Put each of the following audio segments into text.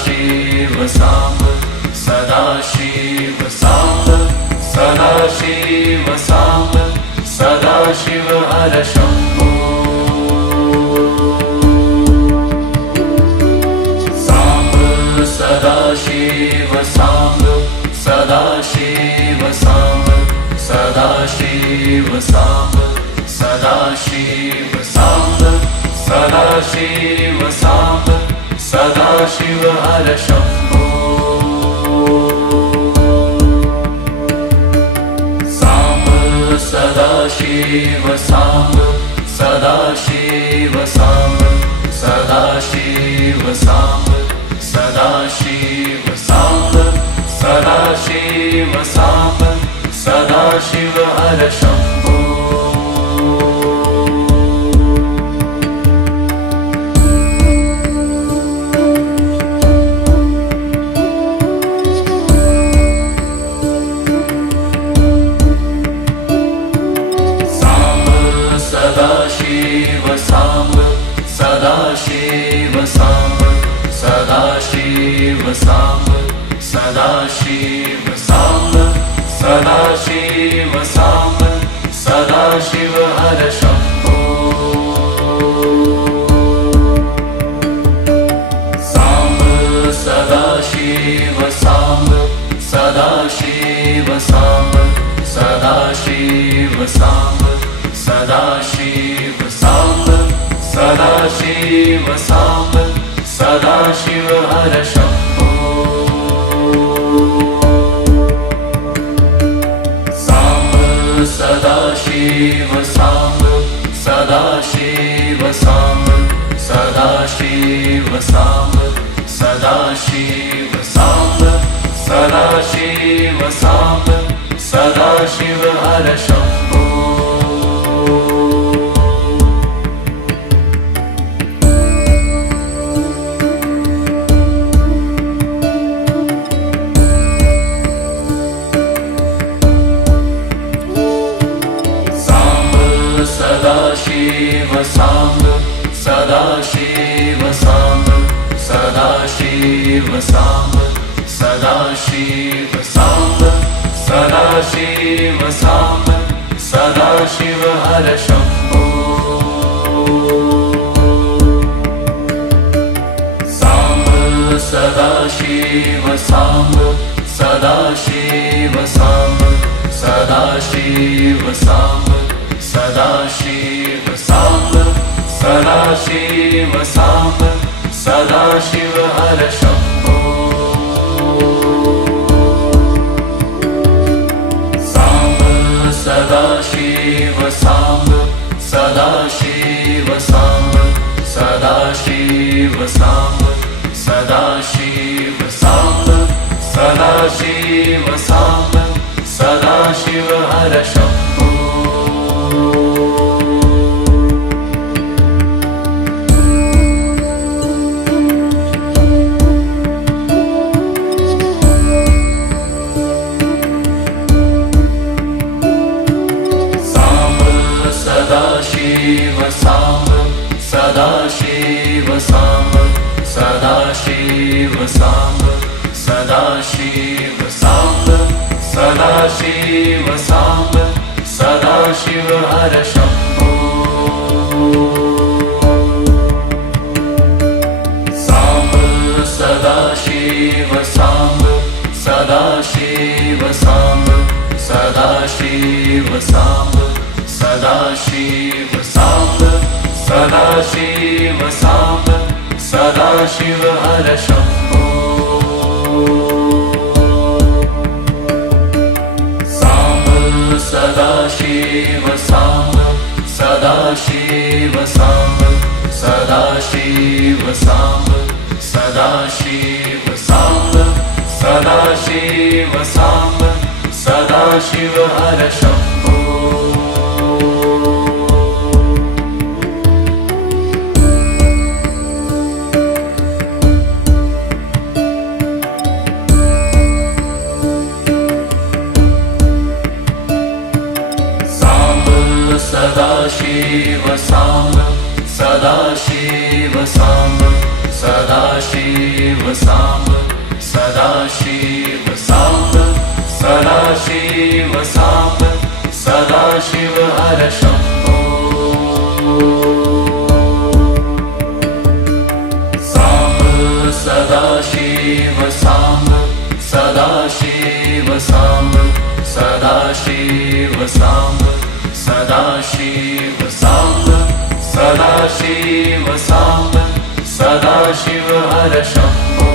Sadashiv Samba Sadashiv Samba Sadashiv Samba Sadashiv हर Shambho Samba Sadashiv Samba Sadashiv Samba Sadashiv Samba Sadashiv Samba Sadashiv Samba Sadashiv हर Shambho Samba Sadashiv Samba Sadashiv Samba Sadashiv Samba Sadashiv Samba Sadashiv Samba Sadashiv हर Shambho Sadashiv Samba Sadashiv Samba Sadashiv Samba Sadashiv Samba Sadashiv Samba Sadashiv हर Shambho Samba Sadashiv Samba Sadashiv Samba Sadashiv Samba Sadashiv Samba Sadashiv Samba Sadashiv हर Shambho Samba Sadashiv Samba Sadashiv Samba Sadashiv Samba Sadashiv Samba Sadashiv Samba Sadashiv हर Shambho Sadashiv Samba Sadashiv Samba Sadashiv Samba Sadashiv Samba Sadashiv Samba Sadashiv हर Shambho Samba Sadashiv Samba Sadashiv Samba Sadashiv Samba Sadashiv Samba Sadashiv Samba Sadashiv हर Shambho Samba Sadashiv Samba Sadashiv Samba Sadashiv Samba Sadashiv Samba Sadashiv Samba Sadashiv हर Shambho Sadashiv Samba Sadashiv Samba Sadashiv Samba Sadashiv Samba Sadashiv Samba Sadashiv हर Shambho Samba Sadashiv Samba Sadashiv Samba Sadashiv Samba Sadashiv Samba Sadashiv Samba Sadashiv हर Shambho Samba Sadashiv Samba Sadashiv Samba Sadashiv Samba Sadashiv Samba Sadashiv Samba Sadashiv हर Shambho Sadashiv Samba Sadashiv Samba Sadashiv Samba Samba Sadashiv Samba Sadashiv Samba Sadashiv Samba Sadashiv हर Shambho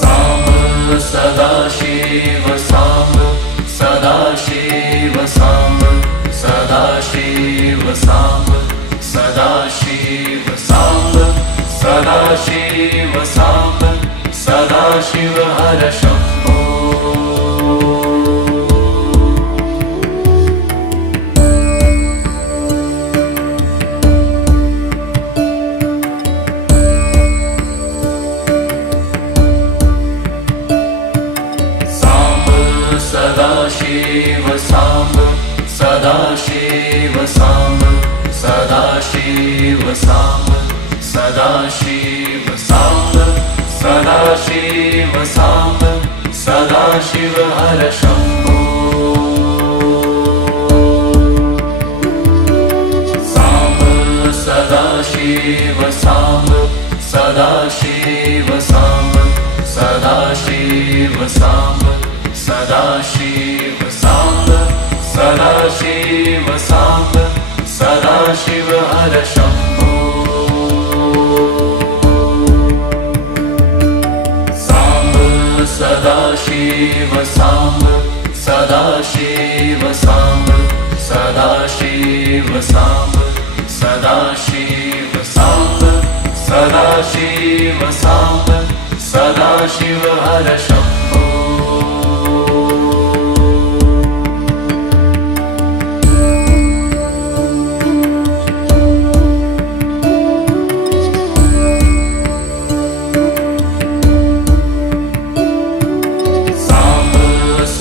Samba Sadashiv Samba Sadashiv Samba Sadashiv Samba Sadashiv Samba Sadashiv Samba Sadashiv हर Shambho Sadashiv Samba Sadashiv Samba Sadashiv Samba Sadashiv Samba Sadashiv Samba Sadashiv हर Shambho Samba Sadashiv Samba Sadashiv Samba Sadashiv Samba Sadashiv Samba Sadashiv Samba Sadashiv हर Shambho Samba Sadashiv Samba Sadashiv Samba Sadashiv Samba Sadashiv Samba Sadashiv Samba Sadashiv हर Shambho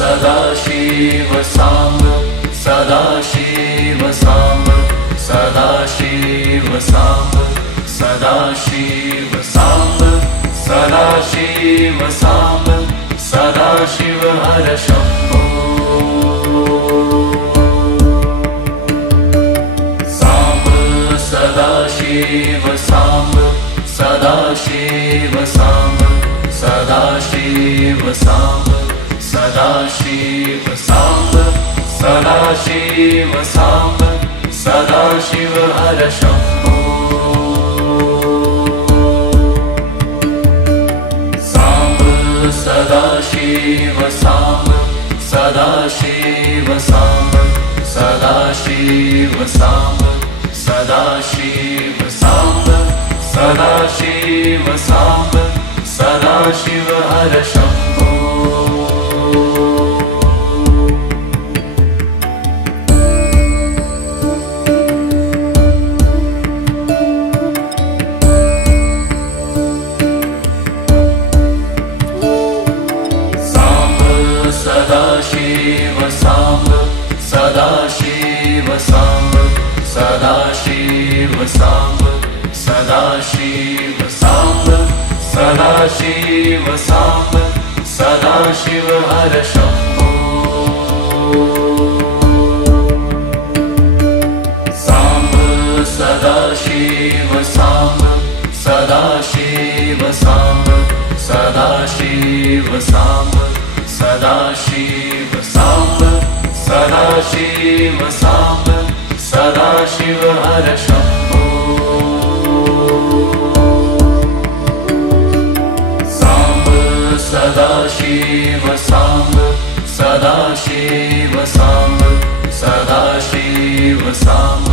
Sadashiv Samba Sadashiv Samba Sadashiv Samba Sadashiv Samba Sadashiv Samba Sadashiv हर Shambho Samba Sadashiv Samba Sadashiv Samba Sadashiv Samba Sadashiv Samba Sadashiv Samba Sadashiv हर Shambho Samba Sadashiv Samba Sadashiv Samba Sadashiv Samba Sadashiv Samba Sadashiv Samba Sadashiv हर Shambho Sadashiv Samba Sadashiv Samba Sadashiv Samba Sadashiv Samba Sadashiv Samba Sadashiv हर Shambho Samba Sadashiv Samba Sadashiv Samba Sadashiv Samba Sadashiv Samba Sadashiv Samba Sadashiv हर Shambho Samba Sadashiv Samba Sadashiv Samba Sadashiv Samba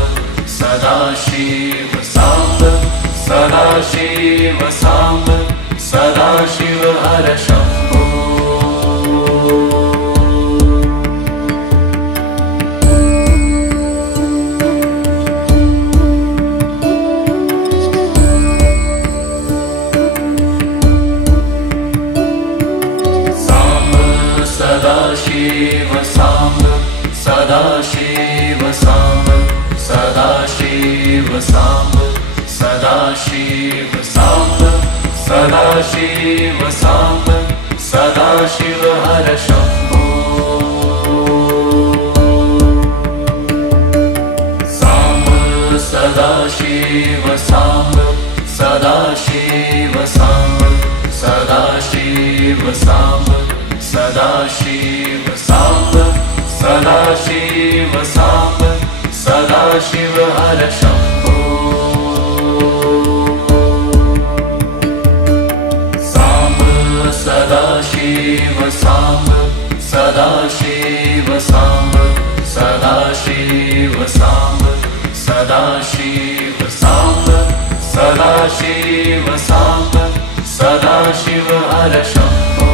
Sadashiv Samba Sadashiv Samba Sadashiv हर Shambho Sadashiv Samba Sadashiv Samba Sadashiv Samba Sadashiv Samba Sadashiv Samba Sadashiv हर Shambho Samba Sadashiv Samba Sadashiv Samba Samba Sadashiv Samba Sadashiv Samba Sadashiv हर Shambho Samba Sadashiv Samba Sadashiv Samba Sadashiv Samba Sadashiv Samba Sadashiv Samba Sadashiv हर Shambho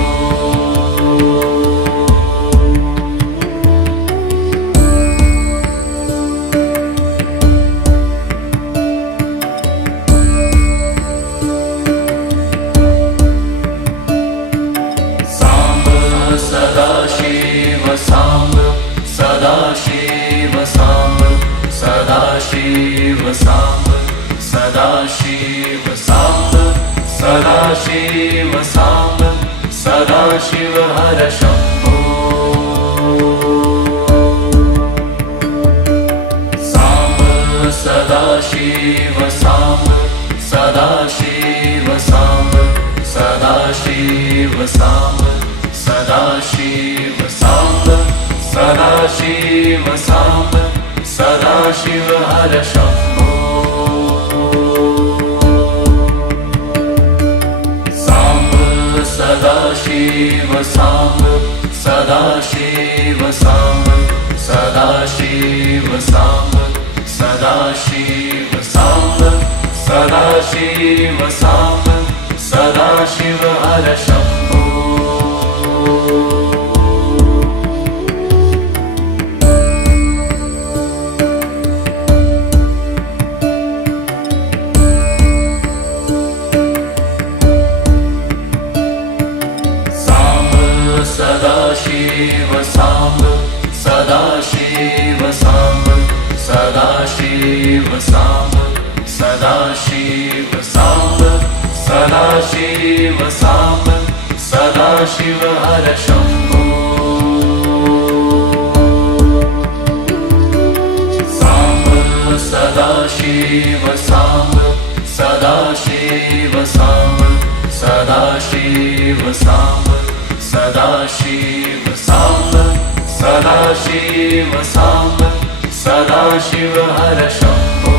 Sadashiv Samba Sadashiv Samba Sadashiv Samba Sadashiv Samba Sadashiv Samba Sadashiv हर Shambho Samba Sadashiv Samba Sadashiv Samba Sadashiv Samba Sadashiv Samba Sadashiv Samba Sadashiv हर Shambho Samba Sadashiv Samba Sadashiv Samba Sadashiv Samba Sadashiv Samba Sadashiv Samba Sadashiv हर Shambho Sadashiv Samba Sadashiv Samba Sadashiv Samba Sadashiv Samba Sadashiv Samba Sadashiv हर Shambho Samba Sadashiv Samba Sadashiv Samba Sadashiv Samba Sadashiv Samba Sadashiv Samba Sadashiv हर Shambho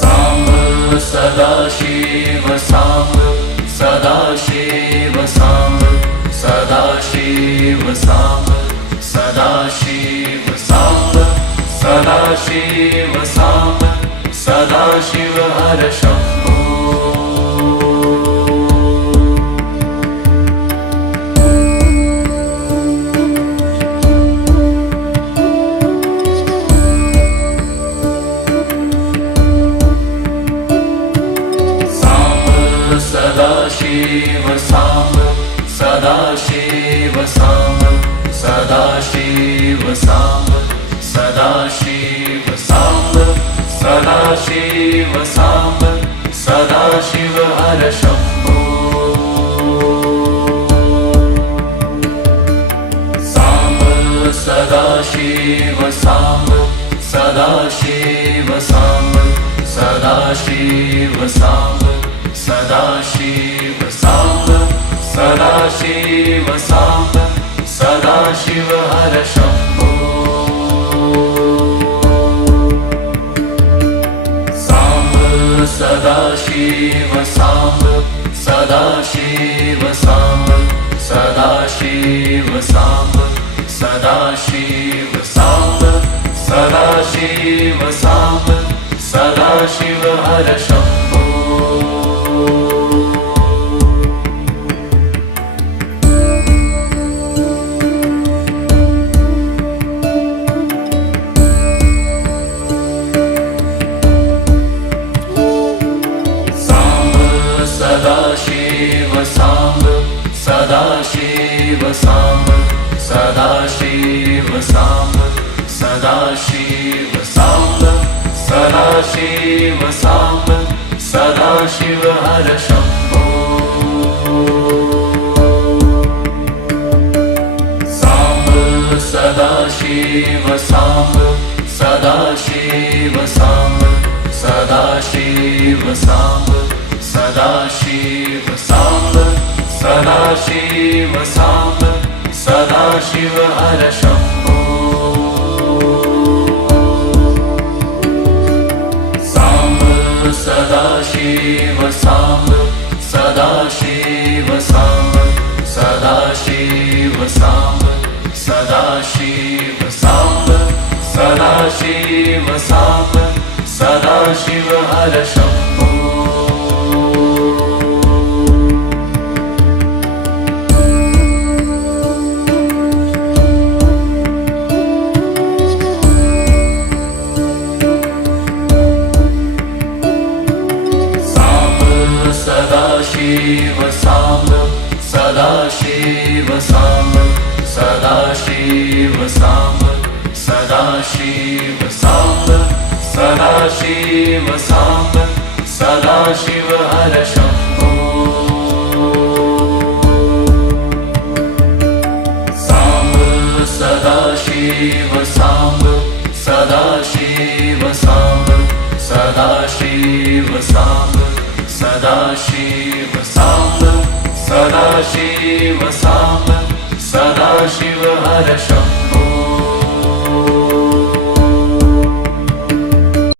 Samba Sadashiv Samba Sadashiv Samba Sadashiv Samba Sadashiv Samba Sadashiv Samba Sadashiv हर Shambho Sadashiv Samba Sadashiv Samba Sadashiv Samba Sadashiv Samba Sadashiv Samba Sadashiv हर Shambho Samba Sadashiv Samba Sadashiv Samba Sadashiv Samba Sadashiv Samba Sadashiv Samba Sadashiv हर Shambho Samba Sadashiv Samba Sadashiv Samba Sadashiv Samba Sadashiv Samba Sadashiv Samba Sadashiv हर Shambho Sadashiv Samba Sadashiv Samba Sadashiv Samba Sadashiv Samba Sadashiv Samba Sadashiv हर Shambho Samba Sadashiv Samba Sadashiv Samba Sadashiv Samba Sadashiv Samba Sadashiv Samba Sadashiv हर Shambho Samba Sadashiv Samba Sadashiv Samba Sadashiv Samba Sadashiv Samba Sadashiv Samba Sadashiv हर Shambho Sadashiv Samba Sadashiv Samba Sadashiv Samba Sadashiv Samba Sadashiv Samba Sadashiv हर Shambho Samba Sadashiv Samba Sadashiv Samba Sadashiv Samba Sadashiv Samba Sadashiv Samba Sadashiv हर Shambho